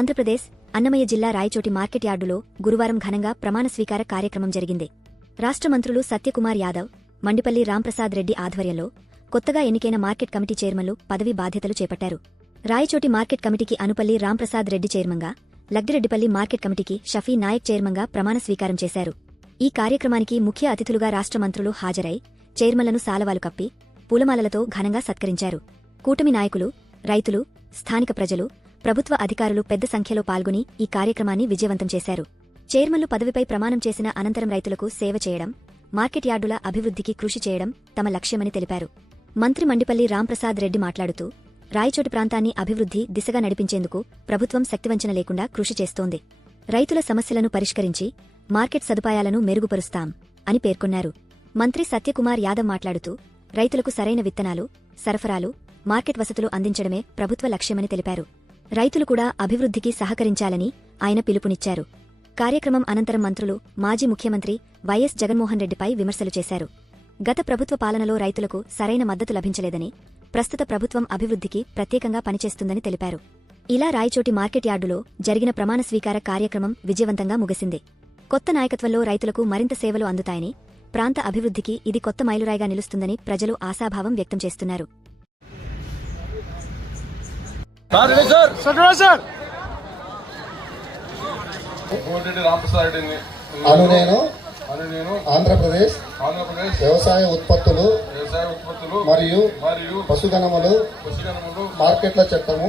ఆంధ్రప్రదేశ్ అన్నమయ్య జిల్లా రాయచోటి మార్కెట్ యార్డులో గురువారం ఘనంగా ప్రమాణ స్వీకార కార్యక్రమం జరిగింది. రాష్ట్ర మంత్రులు సత్యకుమార్ యాదవ్, మండిపల్లి రాంప్రసాద్ రెడ్డి ఆధ్వర్యంలో కొత్తగా ఎన్నికైన మార్కెట్ కమిటీ చైర్మన్లు పదవీ బాధ్యతలు చేపట్టారు. రాయచోటి మార్కెట్ కమిటీకి అనుపల్లి రాంప్రసాద్ రెడ్డి చైర్మన్గా, లగ్దిరెడ్డిపల్లి మార్కెట్ కమిటీకి షఫీ నాయక్ చైర్మన్గా ప్రమాణ స్వీకారం చేశారు. ఈ కార్యక్రమానికి ముఖ్య అతిథులుగా రాష్ట్ర మంత్రులు హాజరై చైర్మన్లను సాలవాలు కప్పి పూలమాలలతో ఘనంగా సత్కరించారు. కూటమి నాయకులు, రైతులు, స్థానిక ప్రజలు, ప్రభుత్వ అధికారులు పెద్ద సంఖ్యలో పాల్గొని ఈ కార్యక్రమాన్ని విజయవంతం చేశారు. చైర్మన్లు పదవిపై ప్రమాణం చేసిన అనంతరం రైతులకు సేవ చేయడం, మార్కెట్ యార్డుల అభివృద్ధికి కృషి చేయడం తమ లక్ష్యమని తెలిపారు. మంత్రి మండిపల్లి రాంప్రసాద్ రెడ్డి మాట్లాడుతూ, రాయచోటి ప్రాంతాన్ని అభివృద్ధి దిశగా నడిపించేందుకు ప్రభుత్వం శక్తివంచన లేకుండా కృషి చేస్తోంది. రైతుల సమస్యలను పరిష్కరించి మార్కెట్ సదుపాయాలను మెరుగుపరుస్తాం అని పేర్కొన్నారు. మంత్రి సత్యకుమార్ యాదవ్ మాట్లాడుతూ, రైతులకు సరైన విత్తనాలు, సరఫరాలు, మార్కెట్ వసతులు అందించడమే ప్రభుత్వ లక్ష్యమని తెలిపారు. రైతులు కూడా అభివృద్ధికి సహకరించాలని ఆయన పిలుపునిచ్చారు. కార్యక్రమం అనంతరం మంత్రులు మాజీ ముఖ్యమంత్రి వైఎస్ జగన్మోహన్ రెడ్డిపై విమర్శలు చేశారు. గత ప్రభుత్వ పాలనలో రైతులకు సరైన మద్దతు లభించలేదని, ప్రస్తుత ప్రభుత్వం అభివృద్ధికి ప్రత్యేకంగా పనిచేస్తుందని తెలిపారు. ఇలా రాయచోటి మార్కెట్ యార్డులో జరిగిన ప్రమాణ స్వీకార కార్యక్రమం విజయవంతంగా ముగిసింది. కొత్త నాయకత్వంలో రైతులకు మరింత సేవలు అందుతాయని, ప్రాంత అభివృద్ధికి ఇది కొత్త మైలురాయిగా నిలుస్తుందని ప్రజలు ఆశాభావం వ్యక్తం చేస్తున్నారు. ఆంధ్రప్రదేశ్ వ్యవసాయ ఉత్పత్తులు మరియు పశుగణములు మార్కెట్ల చట్టము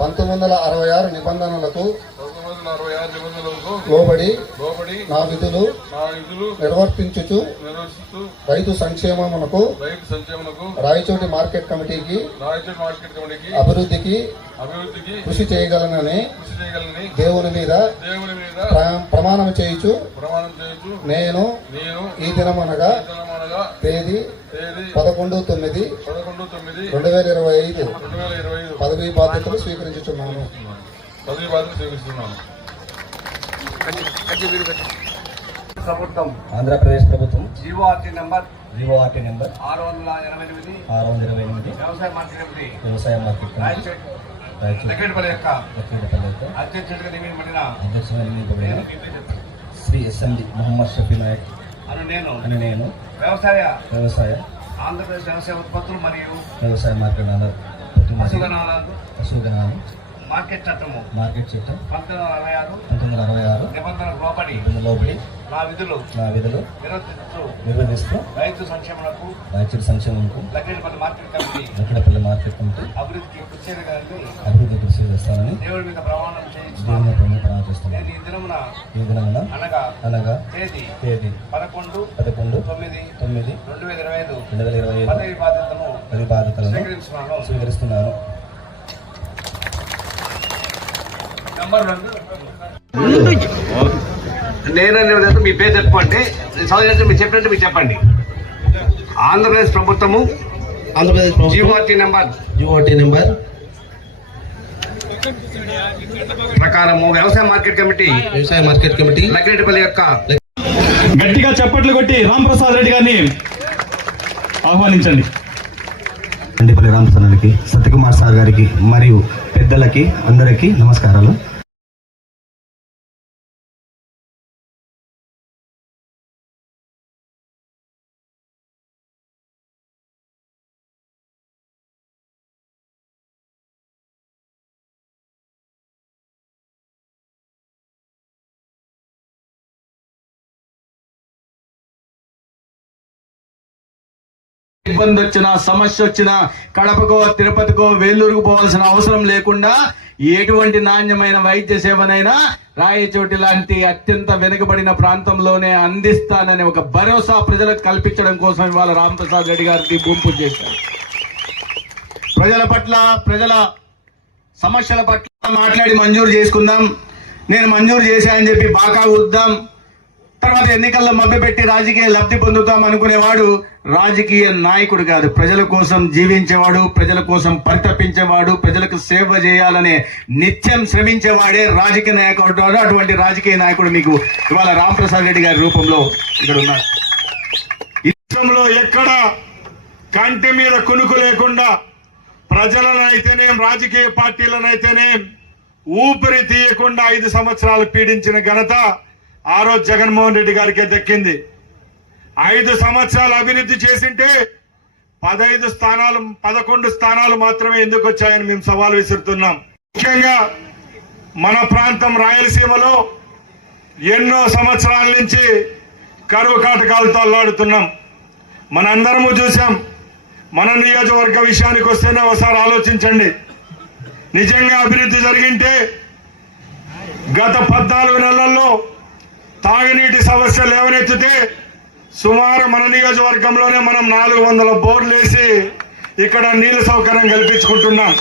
1966 నిబంధనలకు లోబడి నా విధులు నిర్వర్తించుచు రైతు సంక్షేమమునకు రాయచోటి మార్కెట్ కమిటీకి అభివృద్ధికి కృషి చేయగలనని దేవుని మీద ప్రమాణం చేయుచు నేను ఈ దినమనగా తేదీ 11/9/2025 పదవీ బాధ్యతలు స్వీకరించుచున్నాను. ఆంధ్రప్రదేశ్ ప్రభుత్వం జీవోఆర్టీ నెంబర్ 628 వ్యవసాయ మార్కెట్ అధ్యక్షుడిగా నియమింపబడిన శ్రీ ఎస్ఎండి మొహమ్మద్ షఫీ నాయక్ అని నేను వ్యవసాయ ఆంధ్రప్రదేశ్ వ్యవసాయ ఉత్పత్తులు మరియు వ్యవసాయ మార్కెట్ పశుగణాలు మార్కెట్ చట్టం 1966 నిబంధనలకు లోబడి నా విధులు నిర్వహిస్తూ రైతు సంక్షేమకు లగ్గిరెడ్డిపల్లి మార్కెట్ కమిటీ అభివృద్ధికి కృషి చేస్తానని దేవుడి మీద ప్రమాణం చేస్తున్నాను. ఈ దినమున అనగా తేదీ 11/9/2025 పదవి బాధ్యతలను స్వీకరిస్తున్నాను. నేననే మీ పేరు చెప్పండి, మీరు చెప్పినట్టు మీరు చెప్పండి. ఆంధ్రప్రదేశ్ ప్రభుత్వము జీవోఆర్టీ నెంబర్ ప్రకారము వ్యవసాయ మార్కెట్ కమిటీ లగ్గిరెడ్డిపల్లి యొక్క గట్టిగా చప్పట్లు కొట్టి రాంప్రసాద్ రెడ్డి గారిని ఆహ్వానించండి. మండిపల్లి రాంప్రసాద్ రెడ్డికి, సత్యకుమార్ సార్ గారికి మరియు పెద్దలకి అందరికీ నమస్కారాలు. ఇబ్బంది వచ్చినా, సమస్య వచ్చినా కడపకో, తిరుపతికో, వేలూరుకు పోవాల్సిన అవసరం లేకుండా ఎటువంటి నాణ్యమైన వైద్య సేవనైనా రాయచోటి లాంటి అత్యంత వెనుకబడిన ప్రాంతంలోనే అందిస్తానని ఒక భరోసా ప్రజలకు కల్పించడం కోసం ఇవాళ రాంప్రసాద్ రెడ్డి గారికి భూమి పూజ చేశారు. ప్రజల పట్ల, ప్రజల సమస్యల పట్ల మాట్లాడి మంజూరు చేసుకుందాం. నేను మంజూరు చేశానని చెప్పి బాగా ఉద్దాం, తర్వాత ఎన్నికల్లో మభ్యపెట్టి రాజకీయ లబ్ధి పొందుతాం అనుకునేవాడు రాజకీయ నాయకుడు కాదు. ప్రజల కోసం జీవించేవాడు, ప్రజల కోసం పరితపించేవాడు, ప్రజలకు సేవ చేయాలనే నిత్యం శ్రమించేవాడే రాజకీయ నాయకుడు. అటువంటి రాజకీయ నాయకుడు మీకు ఇవాళ రాంప్రసాద్ రెడ్డి గారి రూపంలో ఇక్కడ ఉన్నారు. దేశంలో ఎక్కడ కంటి మీద కునుకు లేకుండా ప్రజలనైతేనే, రాజకీయ పార్టీలనైతేనే ఊపిరి తీయకుండా 5 సంవత్సరాలు పీడించిన ఘనత ఆ రోజు జగన్మోహన్ రెడ్డి గారికే దక్కింది. 5 సంవత్సరాలు అభివృద్ధి చేసింటే 11 స్థానాలు మాత్రమే ఎందుకు వచ్చాయని మేము సవాల్ విసురుతున్నాం. ముఖ్యంగా మన ప్రాంతం రాయలసీమలో ఎన్నో సంవత్సరాల నుంచి కరువు కాటకాలతో అల్లాడుతున్నాం. మనందరము చూసాం. మన నియోజకవర్గ విషయానికి వస్తేనే ఒకసారి ఆలోచించండి. నిజంగా అభివృద్ధి జరిగింటే గత 14 నెలల్లో తాగునీటి సమస్య లేవనెత్తితే సుమారు మన నియోజకవర్గంలోనే మనం 400 బోర్లు వేసి ఇక్కడ నీళ్ల సౌకర్యం కల్పించుకుంటున్నాం.